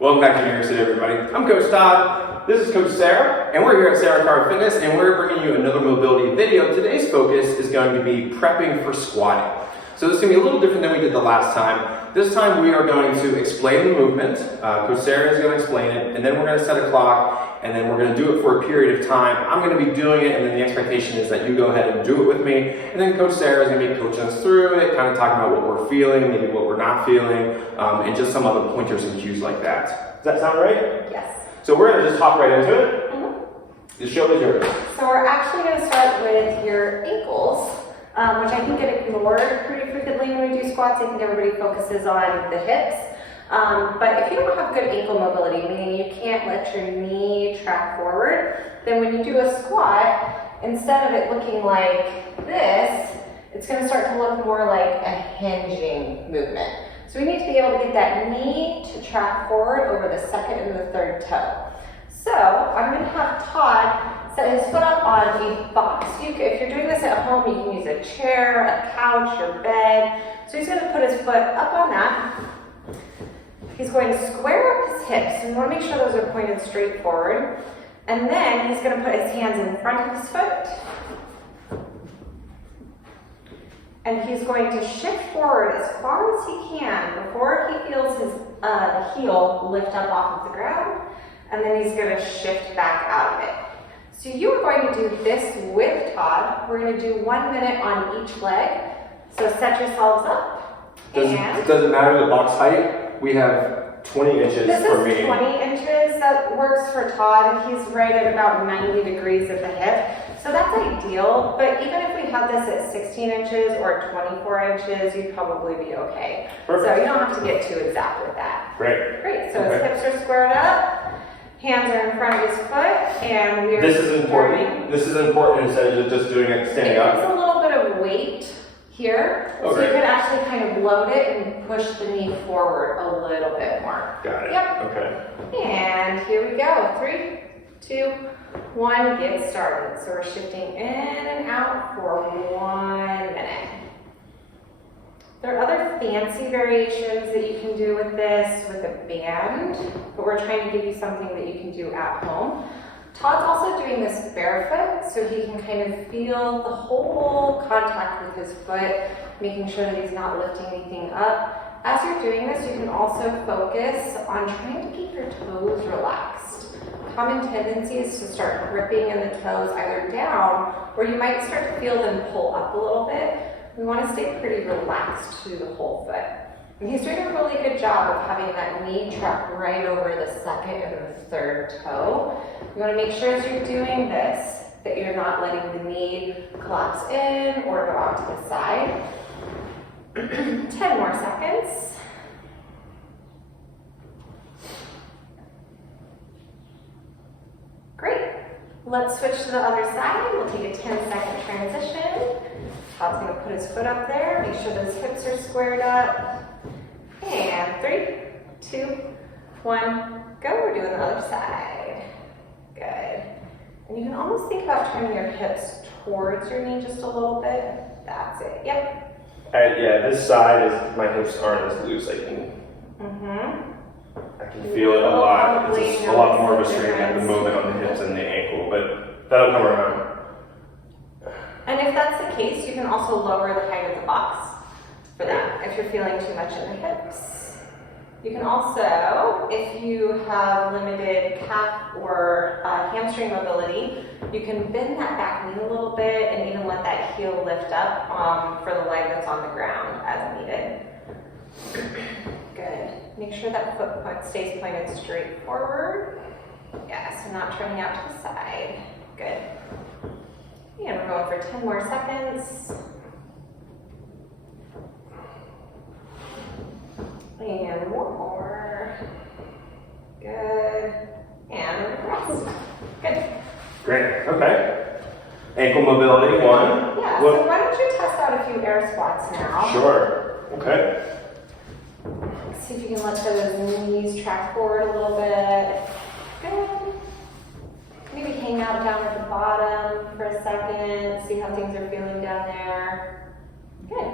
Welcome back to New York City, everybody. I'm Coach Todd. This is Coach Sara, and we're here at Sara Fitness, and we're bringing you another mobility video. Today's focus is going to be prepping for squatting. So this is going to be a little different than we did the last time. This time we are going to explain the movement. Coach Sara is going to explain it, and then we're going to set a clock, and then we're going to do it for a period of time. I'm going to be doing it, and then the expectation is that you go ahead and do it with me, and then Coach Sara is going to be coaching us through it, kind of talking about what we're feeling, maybe what we're not feeling, and just some other pointers and cues like that. Does that sound right? Yes. So we're going to just hop right into it. The show is yours. So we're actually going to start with your ankles, which I think get ignored pretty frequently when we do squats. I think everybody focuses on the hips. But if you don't have good ankle mobility, meaning you can't let your knee track forward, then when you do a squat, instead of it looking like this, it's going to start to look more like a hinging movement. So we need to be able to get that knee to track forward over the second and the third toe. So I'm going to have Todd set his foot up on a box. If you're doing this at home, you can use a chair, a couch, or bed. So he's going to put his foot up on that. He's going to square up his hips. So you want to make sure those are pointed straight forward. And then he's going to put his hands in front of his foot. And he's going to shift forward as far as he can before he feels his heel lift up off of the ground. And then he's going to shift back out of it. So you are going to do this with Todd. We're going to do 1 minute on each leg. So set yourselves up. Does it matter the box height? We have 20 inches for me. This is 20 inches. That works for Todd. He's right at about 90 degrees at the hip. So that's ideal. But even if we had this at 16 inches or 24 inches, you'd probably be okay. Perfect. So you don't have to get too exact with that. Great. Great. So his hips are squared up. Hands are in front of his foot, and we are. This is important. This is important instead of just doing it standing up. It gives a little bit of weight here, so you can actually kind of load it and push the knee forward a little bit more. Got it. Yep. Okay. And here we go. 3, 2, 1. Get started. So we're shifting in and out for 1 minute. There are other fancy variations that you can do with this with a band, but we're trying to give you something that you can do at home. Todd's also doing this barefoot, so he can kind of feel the whole contact with his foot, making sure that he's not lifting anything up. As you're doing this, you can also focus on trying to keep your toes relaxed. Common tendency is to start gripping in the toes either down, or you might start to feel them pull up a little bit. We want to stay pretty relaxed through the whole foot. And he's doing a really good job of having that knee track right over the second and the third toe. You want to make sure as you're doing this that you're not letting the knee collapse in or go out to the side. 10 more seconds. Great. Let's switch to the other side. We'll take a 10-second transition. Todd's going to put his foot up there, make sure those hips are squared up. And 3, 2, 1, go. We're doing the other side. Good. And you can almost think about turning your hips towards your knee just a little bit. That's it. Yep. Yeah, this side is, my hips aren't as loose. I can feel it a lot. It's a lot more of a strain at the moment on the hips and the ankle, but that'll come around. And if that's the case, you can also lower the height of the box for that if you're feeling too much in the hips. You can also, if you have limited calf or hamstring mobility, you can bend that back knee a little bit and even let that heel lift up for the leg that's on the ground as needed. Good. Make sure that foot point stays pointed straight forward. Yes, and not turning out to the side. Good. And we're going for 10 more seconds. And 1 more. Good. And rest. Good. Great. Okay. Ankle mobility, 1. Yeah, so why don't you test out a few air squats now? Sure. Okay. See if you can let those knees track forward a little bit. Good. Maybe hang out down at the bottom for a second, see how things are feeling down there. Good.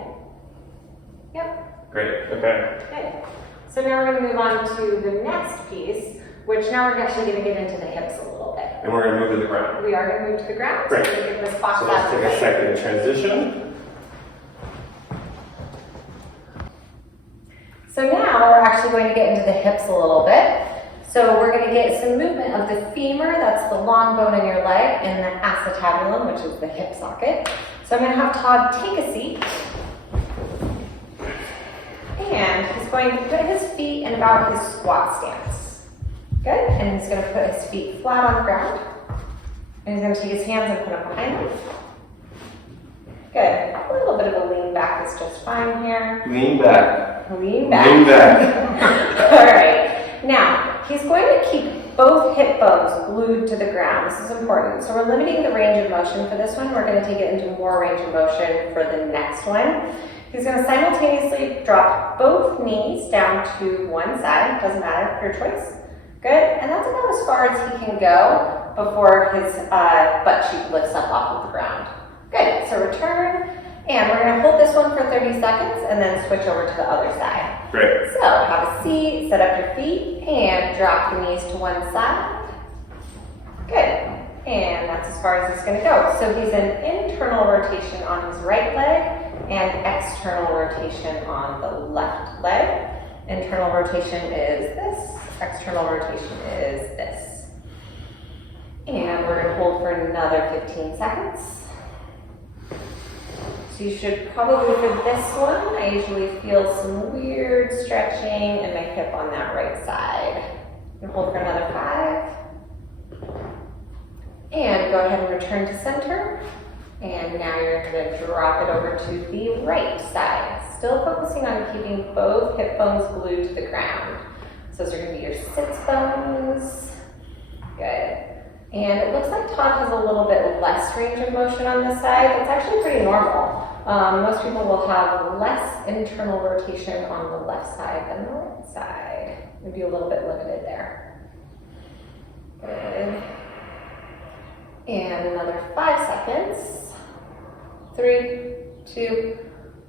Yep. Great, okay. Good. So now we're gonna move on to the next piece, which now we're actually gonna get into the hips a little bit. And we're going to move to the ground. We are gonna move to the ground. Great. So we're gonna get this box So let's out take of the a way. second to transition. So now we're actually going to get into the hips a little bit. So we're going to get some movement of the femur, that's the long bone in your leg, and the acetabulum, which is the hip socket. So I'm going to have Todd take a seat. And he's going to put his feet in about his squat stance. Good. And he's going to put his feet flat on the ground. And he's going to take his hands and put them behind him. Good. A little bit of a lean back is just fine here. Lean back. Lean back. Lean back. All right. Now, he's going to keep both hip bones glued to the ground. This is important. So we're limiting the range of motion for this one. We're going to take it into more range of motion for the next one. He's going to simultaneously drop both knees down to one side. Doesn't matter, your choice. Good. And that's about as far as he can go before his butt cheek lifts up off of the ground. Good. So return. And we're going to hold this one for 30 seconds and then switch over to the other side. Great. So have a seat, set up your feet, and drop the knees to one side. Good. And that's as far as it's going to go. So he's an internal rotation on his right leg and external rotation on the left leg. Internal rotation is this. External rotation is this. And we're going to hold for another 15 seconds. So you should probably, for this one, I usually feel some weird stretching in my hip on that right side. And hold for another 5. And go ahead and return to center. And now you're going to drop it over to the right side. Still focusing on keeping both hip bones glued to the ground. So those are going to be your sits bones. Good. And it looks like Todd has a little bit less range of motion on this side. It's actually pretty normal. Most people will have less internal rotation on the left side than the right side. Maybe a little bit limited there. Good. And another 5 seconds. 3, 2,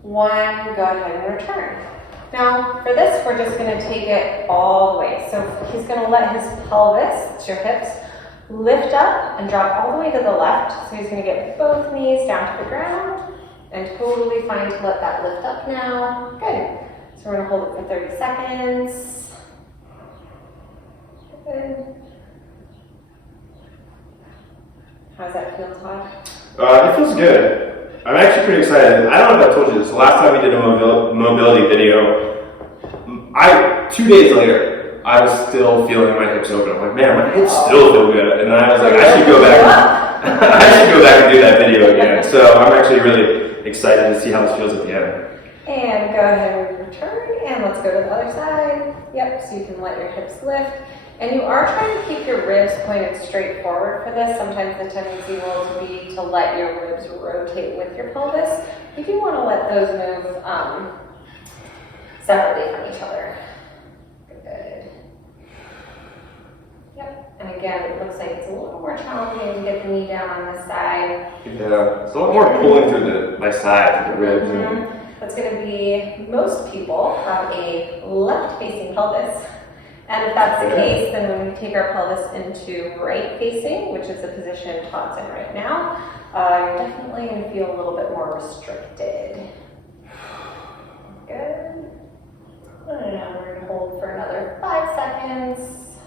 1. Go ahead and return. Now, for this, we're just going to take it all the way. So he's going to let his pelvis, it's your hips, lift up and drop all the way to the left. So he's going to get both knees down to the ground and totally fine to let that lift up now. Good. So we're going to hold it for 30 seconds. Good. How does that feel, Todd? It feels good. I'm actually pretty excited. I don't know if I told you this. The last time we did a mobility video, 2 days later, I was still feeling my hips open. I'm like, man, my hips still feel good. And then I was like, I should go back. I should go back and do that video again. So I'm actually really excited to see how this feels at the end. And go ahead and return. And let's go to the other side. Yep, so you can let your hips lift. And you are trying to keep your ribs pointed straight forward for this. Sometimes the tendency will be to let your ribs rotate with your pelvis. You do want to let those move separately from each other. Good. Yep. And again, it looks like it's a little more challenging to get the knee down on this side. Yeah, it's a lot more pulling through my side, through the ribs. Mm-hmm. That's going to be, most people have a left-facing pelvis. And if that's the case, then when we take our pelvis into right-facing, which is the position Todd's in right now, you're definitely going to feel a little bit more restricted. Good. And now we're going to hold for another 5 seconds.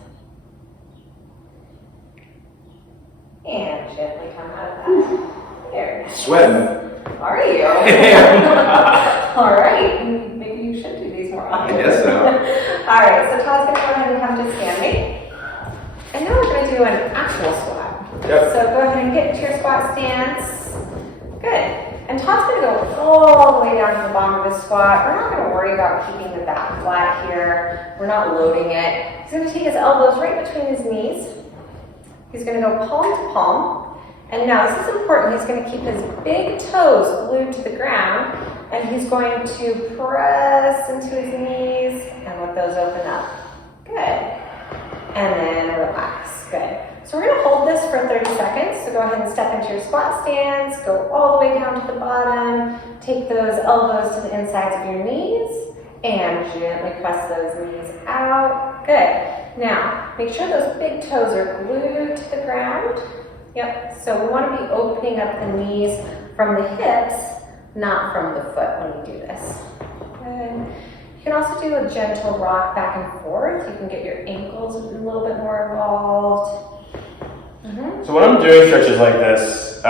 And gently come out of that. There. Sweating. Are you? All right. Maybe you should do these more often. I guess so. All right. So Todd's going to go ahead and come to standing. And now we're going to do an actual squat. Yep. So go ahead and get into your squat stance. Good. And Todd's going to go all the way down to the bottom of his squat. We're not going to worry about keeping the back flat here. We're not loading it. He's going to take his elbows right between his knees. He's going to go palm to palm. And now this is important. He's going to keep his big toes glued to the ground. And he's going to press into his knees and let those open up. Good. And then relax. Good. So we're going to hold this for 30 seconds. So go ahead and step into your squat stance. Go all the way down to the bottom. Take those elbows to the insides of your knees. And gently press those knees out. Good. Now, make sure those big toes are glued to the ground. Yep, so we want to be opening up the knees from the hips, not from the foot when you do this. Good. You can also do a gentle rock back and forth. You can get your ankles a little bit more involved. So when I'm doing stretches like this,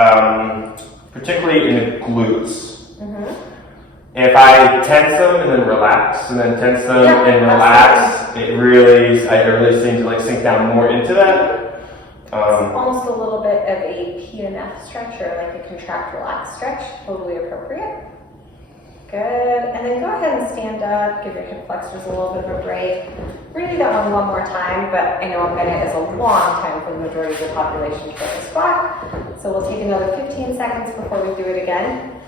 particularly in the glutes, if I tense them and then relax, and then tense them and relax, I really seem to like sink down more into that. It's almost a little bit of a P&F stretch, or like a contract relax stretch, totally appropriate. Good, and then go ahead and stand up, give your hip flexors a little bit of a break. We're gonna do that one more time, but I know a minute is a long time for the majority of the population to get a squat. So we'll take another 15 seconds before we do it again.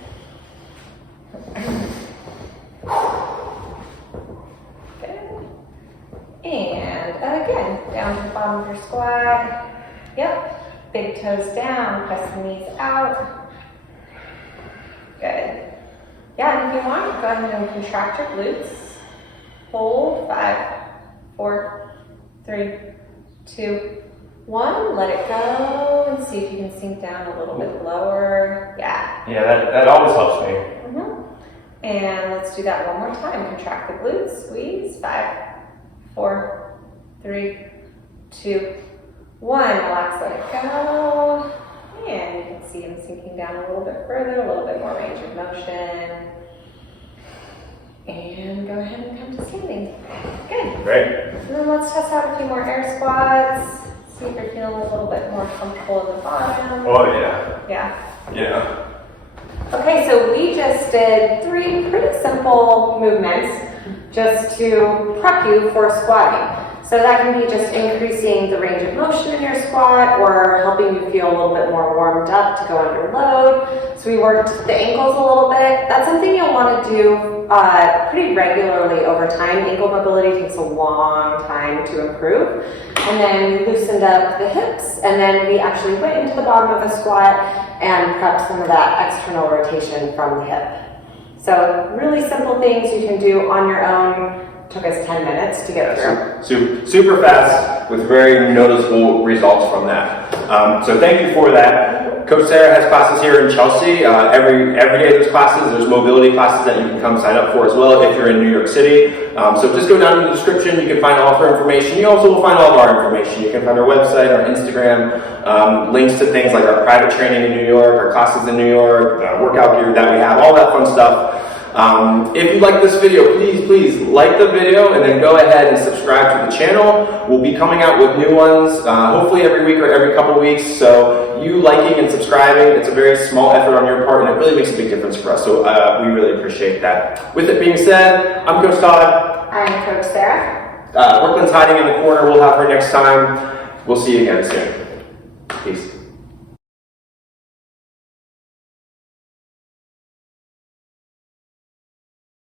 Good. And again, down to the bottom of your squat. Yep. Big toes down, press the knees out. Good. Yeah, and if you want, go ahead and contract your glutes. Hold, 5, 4, 3, 2, 1. Let it go and see if you can sink down a little bit lower. Yeah. Yeah, that always helps me. And let's do that one more time. Contract the glutes, squeeze, 5, 4, 3, 2, 1. Relax, let it go. And you can see them sinking down a little bit further, a little bit more range of motion. And go ahead and come to standing. Good. Great. And then let's test out a few more air squats. See if you're feeling a little bit more comfortable in the bottom. Oh yeah. Yeah. Yeah. Okay, so we just did 3 pretty simple movements just to prep you for squatting. So that can be just increasing the range of motion in your squat or helping you feel a little bit more warmed up to go under load. So we worked the ankles a little bit. That's something you'll want to do pretty regularly over time. Ankle mobility takes a long time to improve. And then we loosened up the hips, and then we actually went into the bottom of a squat and prepped some of that external rotation from the hip. So really simple things you can do on your own. Took us 10 minutes to get through. Super fast with very noticeable results from that. So thank you for that. Coach Sara has classes here in Chelsea. Every day there's classes. There's mobility classes that you can come sign up for as well if you're in New York City. So just go down in the description. You can find all of her information. You also will find all of our information. You can find our website, our Instagram, links to things like our private training in New York, our classes in New York, workout gear that we have, all that fun stuff. If you like this video, please like the video and then go ahead and subscribe to the channel. We'll be coming out with new ones, hopefully every week or every couple weeks. So you liking and subscribing, it's a very small effort on your part and it really makes a big difference for us. So we really appreciate that. With it being said, I'm Coach Todd. I'm Coach Sara. Brooklyn's hiding in the corner. We'll have her next time. We'll see you again soon. Peace.